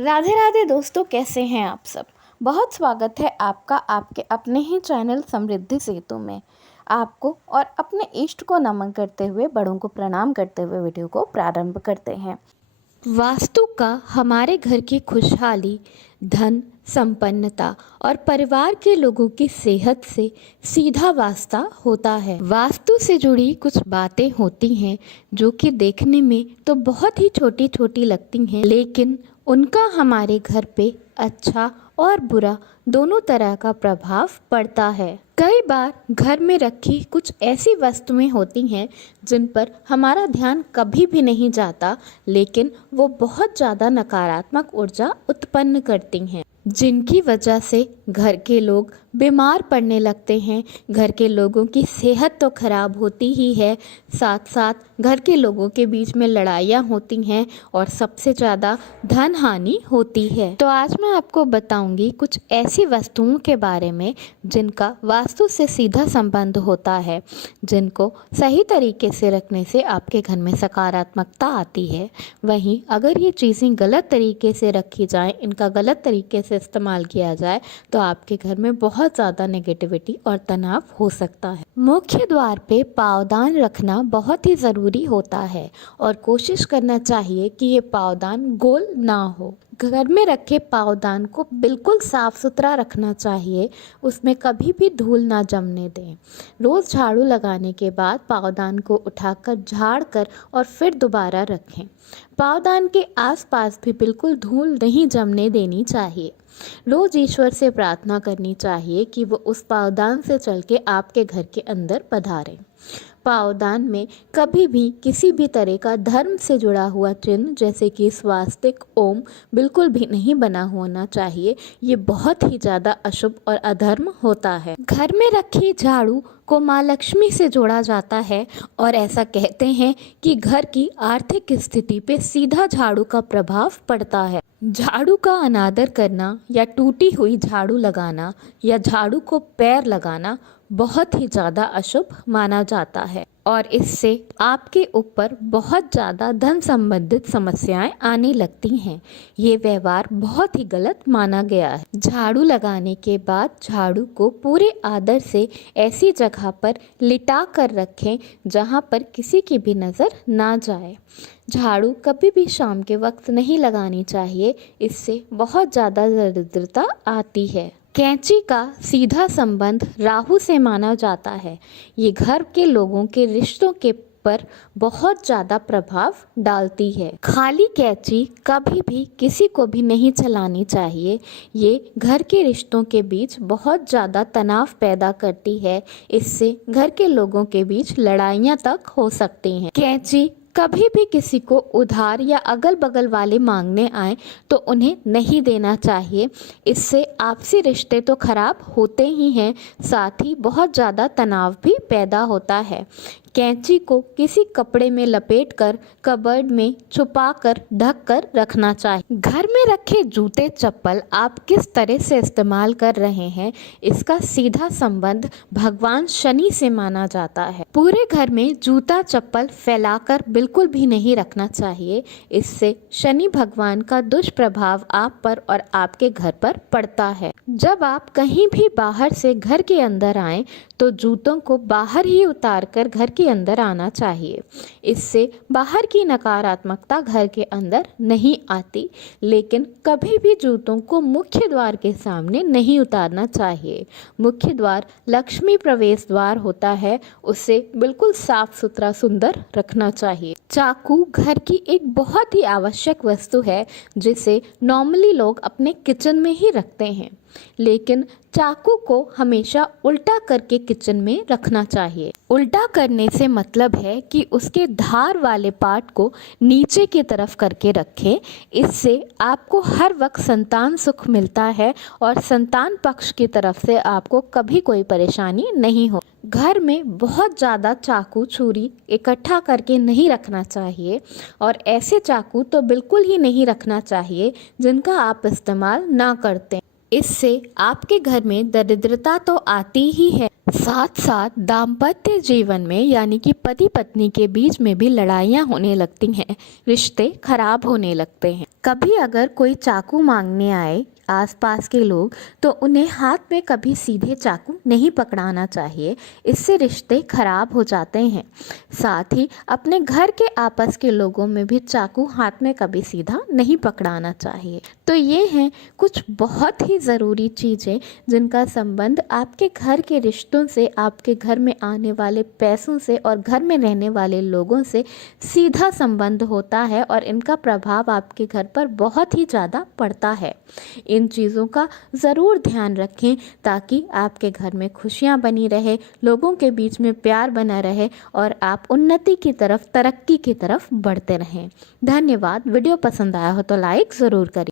राधे राधे दोस्तों, कैसे हैं आप सब। बहुत स्वागत है आपका आपके अपने ही चैनल समृद्धि सेतु में। आपको और अपने इष्ट को नमन करते हुए, बड़ों को प्रणाम करते हुए वीडियो को प्रारंभ करते हैं। वास्तु का हमारे घर की खुशहाली, धन, संपन्नता और परिवार के लोगों की सेहत से सीधा वास्ता होता है। वास्तु से जुड़ी कुछ बातें होती हैं जो कि देखने में तो बहुत ही छोटी छोटी लगती हैं, लेकिन उनका हमारे घर पे अच्छा और बुरा दोनों तरह का प्रभाव पड़ता है। कई बार घर में रखी कुछ ऐसी वस्तुएं होती हैं जिन पर हमारा ध्यान कभी भी नहीं जाता, लेकिन वो बहुत ज़्यादा नकारात्मक ऊर्जा उत्पन्न करती हैं, जिनकी वजह से घर के लोग बीमार पड़ने लगते हैं। घर के लोगों की सेहत तो खराब होती ही है, साथ साथ घर के लोगों के बीच में लड़ाइयाँ होती हैं और सबसे ज़्यादा धन हानि होती है। तो आज मैं आपको बताऊंगी कुछ ऐसी वस्तुओं के बारे में जिनका वास्तु से सीधा संबंध होता है, जिनको सही तरीके से रखने से आपके घर में सकारात्मकता आती है। वहीं अगर ये चीज़ें गलत तरीके से रखी जाएं, इनका गलत तरीके से इस्तेमाल किया जाए तो आपके घर में बहुत ज़्यादा नेगेटिविटी और तनाव हो सकता है। मुख्य द्वार पे पावदान रखना बहुत ही ज़रूरी होता है और कोशिश करना चाहिए कि ये पावदान गोल ना हो। घर में रखे पावदान को बिल्कुल साफ सुथरा रखना चाहिए, उसमें कभी भी धूल ना जमने दें। रोज़ झाड़ू लगाने के बाद पावदान को उठाकर झाड़ कर और फिर दोबारा रखें। पावदान के आसपास भी बिल्कुल धूल नहीं जमने देनी चाहिए। रोज ईश्वर से प्रार्थना करनी चाहिए कि वो उस पावदान से चल के आपके घर के अंदर पधारें। पावदान में कभी भी किसी भी तरह का धर्म से जुड़ा हुआ चिन्ह जैसे कि स्वास्तिक, ओम बिल्कुल भी नहीं बना होना चाहिए। ये बहुत ही ज़्यादा अशुभ और अधर्म होता है। घर में रखी झाड़ू को माँ लक्ष्मी से जोड़ा जाता है और ऐसा कहते हैं कि घर की आर्थिक स्थिति पे सीधा झाड़ू का प्रभाव पड़ता है। झाड़ू का अनादर करना या टूटी हुई झाड़ू लगाना या झाड़ू को पैर लगाना बहुत ही ज़्यादा अशुभ माना जाता है और इससे आपके ऊपर बहुत ज़्यादा धन संबंधित समस्याएं आने लगती हैं। ये व्यवहार बहुत ही गलत माना गया है। झाड़ू लगाने के बाद झाड़ू को पूरे आदर से ऐसी जगह पर लिटा कर रखें जहां पर किसी की भी नज़र ना जाए। झाड़ू कभी भी शाम के वक्त नहीं लगानी चाहिए, इससे बहुत ज़्यादा दरिद्रता आती है। कैंची का सीधा संबंध राहु से माना जाता है। ये घर के लोगों के रिश्तों के पर बहुत ज़्यादा प्रभाव डालती है। खाली कैंची कभी भी किसी को भी नहीं चलानी चाहिए। ये घर के रिश्तों के बीच बहुत ज़्यादा तनाव पैदा करती है। इससे घर के लोगों के बीच लड़ाइयाँ तक हो सकती हैं। कैंची कभी भी किसी को उधार या अगल बगल वाले मांगने आए तो उन्हें नहीं देना चाहिए। इससे आपसी रिश्ते तो खराब होते ही हैं, साथ ही बहुत ज़्यादा तनाव भी पैदा होता है। कैंची को किसी कपड़े में लपेटकर कबर्ड में छुपाकर ढक कर रखना चाहिए। घर में रखे जूते चप्पल आप किस तरह से इस्तेमाल कर रहे हैं, इसका सीधा संबंध भगवान शनि से माना जाता है। पूरे घर में जूता चप्पल फैलाकर बिल्कुल भी नहीं रखना चाहिए। इससे शनि भगवान का दुष्प्रभाव आप पर और आपके घर पर पड़ता है। जब आप कहीं भी बाहर से घर के अंदर आएं तो जूतों को बाहर ही उतार कर घर के अंदर आना चाहिए। इससे बाहर की नकारात्मकता घर के अंदर नहीं आती, लेकिन कभी भी जूतों को मुख्य द्वार के सामने नहीं उतारना चाहिए। मुख्य द्वार लक्ष्मी प्रवेश द्वार होता है, उसे बिल्कुल साफ सुथरा सुंदर रखना चाहिए। चाकू घर की एक बहुत ही आवश्यक वस्तु है जिसे नॉर्मली लोग अपने किचन में ही रखते हैं, लेकिन चाकू को हमेशा उल्टा करके किचन में रखना चाहिए। उल्टा करने से मतलब है कि उसके धार वाले पार्ट को नीचे की तरफ करके रखें। इससे आपको हर वक्त संतान सुख मिलता है और संतान पक्ष की तरफ से आपको कभी कोई परेशानी नहीं हो। घर में बहुत ज़्यादा चाकू छुरी इकट्ठा करके नहीं रखना चाहिए और ऐसे चाकू तो बिल्कुल ही नहीं रखना चाहिए जिनका आप इस्तेमाल ना करते। इससे आपके घर में दरिद्रता तो आती ही है, साथ साथ दाम्पत्य जीवन में यानी कि पति पत्नी के बीच में भी लड़ाइयाँ होने लगती हैं, रिश्ते खराब होने लगते हैं। कभी अगर कोई चाकू मांगने आए आसपास के लोग, तो उन्हें हाथ में कभी सीधे चाकू नहीं पकड़ाना चाहिए, इससे रिश्ते खराब हो जाते हैं। साथ ही अपने घर के आपस के लोगों में भी चाकू हाथ में कभी सीधा नहीं पकड़ाना चाहिए। तो ये हैं कुछ बहुत ही ज़रूरी चीज़ें जिनका संबंध आपके घर के रिश्तों से, आपके घर में आने वाले पैसों से और घर में रहने वाले लोगों से सीधा संबंध होता है, और इनका प्रभाव आपके घर पर बहुत ही ज़्यादा पड़ता है। इन चीज़ों का ज़रूर ध्यान रखें ताकि आपके घर में खुशियाँ बनी रहे, लोगों के बीच में प्यार बना रहे और आप उन्नति की तरफ, तरक्की की तरफ बढ़ते रहें। धन्यवाद। वीडियो पसंद आया हो तो लाइक ज़रूर करें।